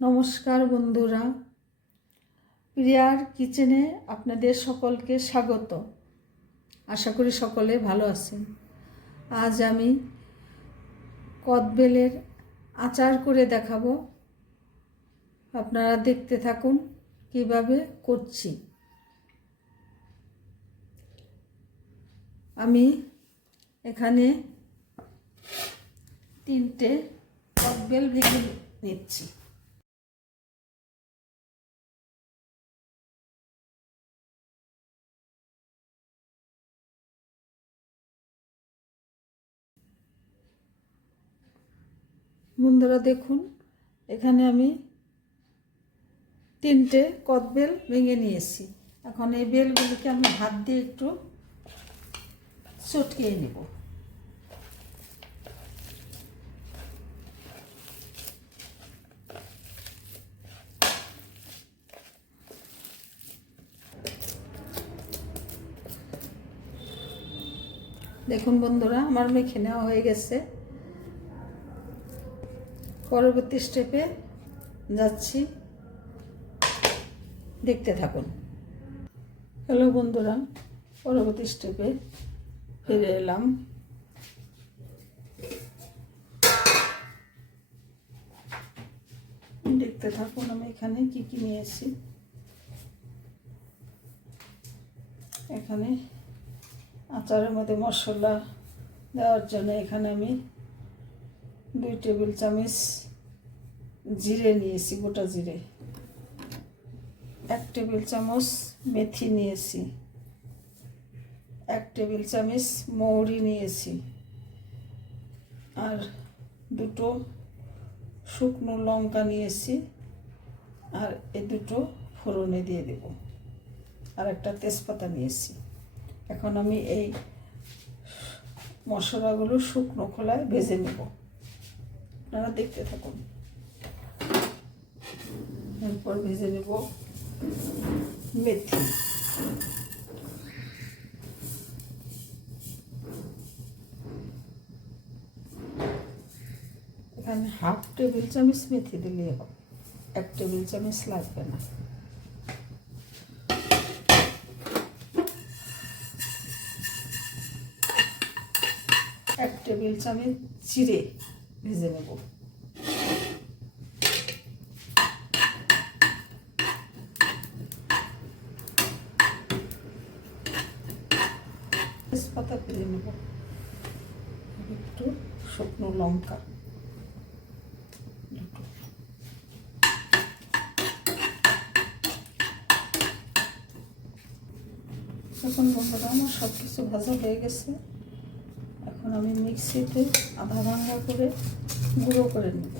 নমস্কার বন্ধুরা, প্রিয়ার কিচেনে আপনাদের সকলকে স্বাগত। আশা করি সকলে ভালো আছেন। আজ আমি কদবেলের আচার করে দেখাবো। আপনারা দেখতে থাকুন কিভাবে করছি। আমি এখানে 3টে কদবেল ভেঙে নিচ্ছি। বন্ধুরা দেখুন, এখানে আমি 3টে কদবেল ভেঙে নিয়েছি। এখন এই বেলগুলিকে আমি হাত দিয়ে একটু চটকিয়ে নেব। দেখুন বন্ধুরা, আমার মেখে নেওয়া হয়ে গেছে। পরবর্তী স্টেপে যাচ্ছি, দেখতে থাকুন। হ্যালো বন্ধুরা, পরবর্তী স্টেপে ফিরে এলাম। দেখতে থাকুন আমি এখানে কি কি নিয়েছি। এখানে আচারের মধ্যে মশলা দেওয়ার জন্য এখানে আমি 2 টেবিল চামচ জিরে নিয়েছি, গোটা জিরে। 1 টেবিল চামচ মেথি নিয়েছি। 1 টেবিল চামচ মৌরি নিয়েছি। আর 2টো শুকনো লঙ্কা নিয়েছি। আর এই 2টো ফোড়নে দিয়ে দেব। আর একটা তেজপাতা নিয়েছি। এখন আমি এই মশলাগুলো শুকনো খোলায় ভেজে নেব। আপনারা দেখতে থাকুন। এরপর ভেজে নেব মেথি। এখানে 1/2 টেবিল চামচ মেথি দিলেই হবে, 1 টেবিল চামচ লাগবে না। এক টেবিল চামচ জিরে ভেজে নেব। তেজপাতা ফেলে নেব। একটু শুকনো লঙ্কা। এখন বন্ধুরা আমার সব কিছু ভাজা হয়ে গেছে। এখন আমি মিক্সিতে আধা ভাঙা করে গুঁড়ো করে নেব।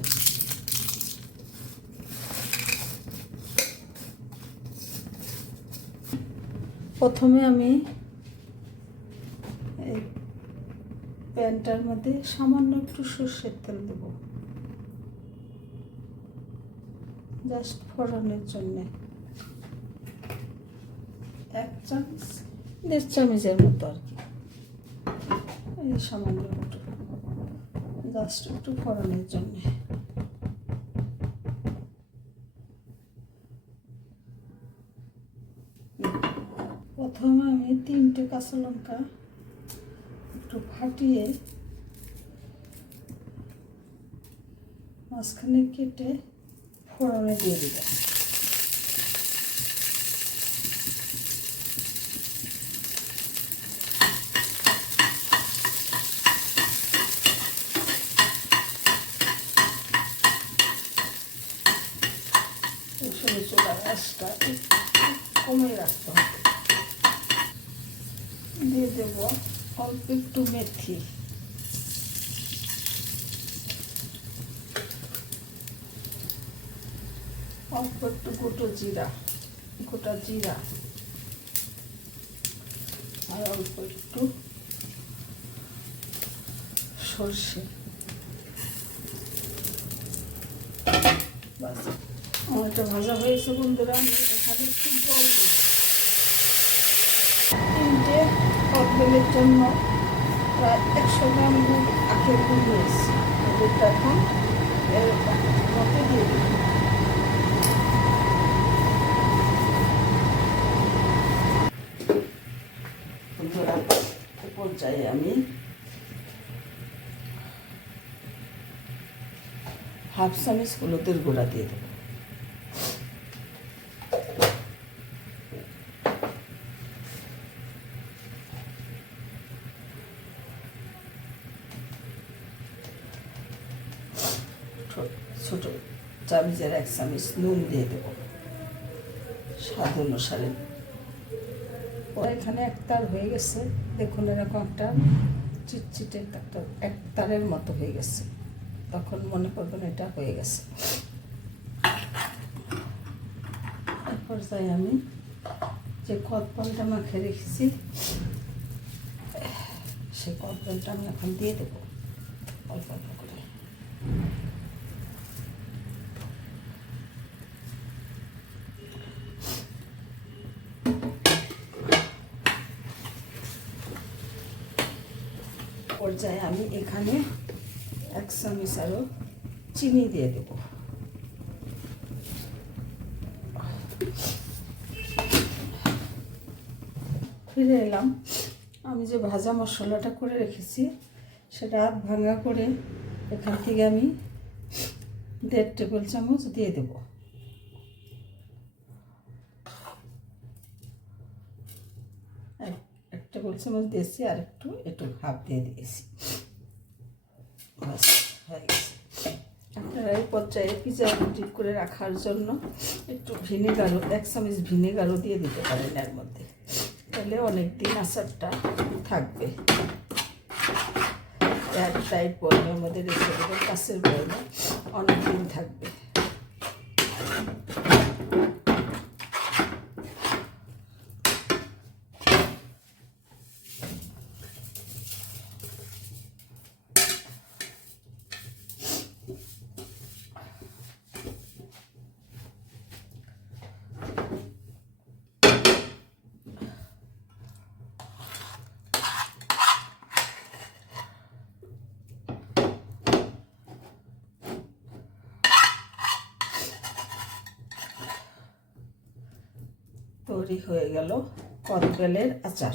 প্রথমে আমি এই প্যানটার মধ্যে সামান্য একটু সরষের তেল দেব, জাস্ট ফোড়নের জন্যে। 1 চামচ 1.5 চামচের মতো আর কি। এই সামান্য একটু, জাস্ট একটু ফোড়নের জন্যে। প্রথমে আমি 3টে কাঁচা লঙ্কা একটু ফাটিয়ে মাঝখানে কেটে ফোড়নে দিয়ে দিব। চুলার আঁচটা কমিয়ে রাখতে হবে। দিয়ে দেব অল্প একটু মেথি। অল্প একটু গোটা জিরা। আর অল্প একটু সর্ষে। বাস, আমার এটা ভাজা হয়েছে বন্ধুরা। এখানে একটু জল দেব। 3টে কদবেলের জন্য প্রায় 100 গ্রাম আখের গুড় নিয়েছি। দুধটা এখন এর মধ্যে দিয়ে দেব। পর্যায়ে আমি হাফ চামচ হলুদের গুঁড়া দিয়ে দেবো। ছোট চামচের 1 চামচ নুন দিয়ে দেব স্বাদ অনুসারে। এখানে একতার হয়ে গেছে, দেখুন এরকম একটা চিটচিটে একটা একতারের মতো হয়ে গেছে, তখন মনে করবেন এটা হয়ে গেছে। তারপর যাই আমি যে কদপানটা মাখিয়ে রেখেছি সেই কদপানটা আমি এখন দিয়ে দেবো অল্প অল্প করে। পর্যায়ে আমি এখানে 1 চামচ আরও চিনি দিয়ে দেব। ফিরে এলাম, আমি যে ভাজা মশলাটা করে রেখেছি সেটা আধ ভাঙা করে এখান থেকে আমি 1.5 টেবিল চামচ দিয়ে দেব। এক টেবিল চামচ দিয়েছি, আর একটু হাফ দিয়ে দিয়েছি, হয়ে গেছে। আপনারা এই পর্যায়ে পিজা ডিপ করে রাখার জন্য একটু ভিনেগারও 1 চামচ ভিনেগারও দিয়ে দিতে পারেন এর মধ্যে, তাহলে অনেক দিন আচারটা থাকবে। এয়ার টাইট বয়মের মধ্যে রেখে দেবেন, কাঁচের বয়মে অনেক দিন থাকবে। তৈরি হয়ে গেল কদবেলের আচার।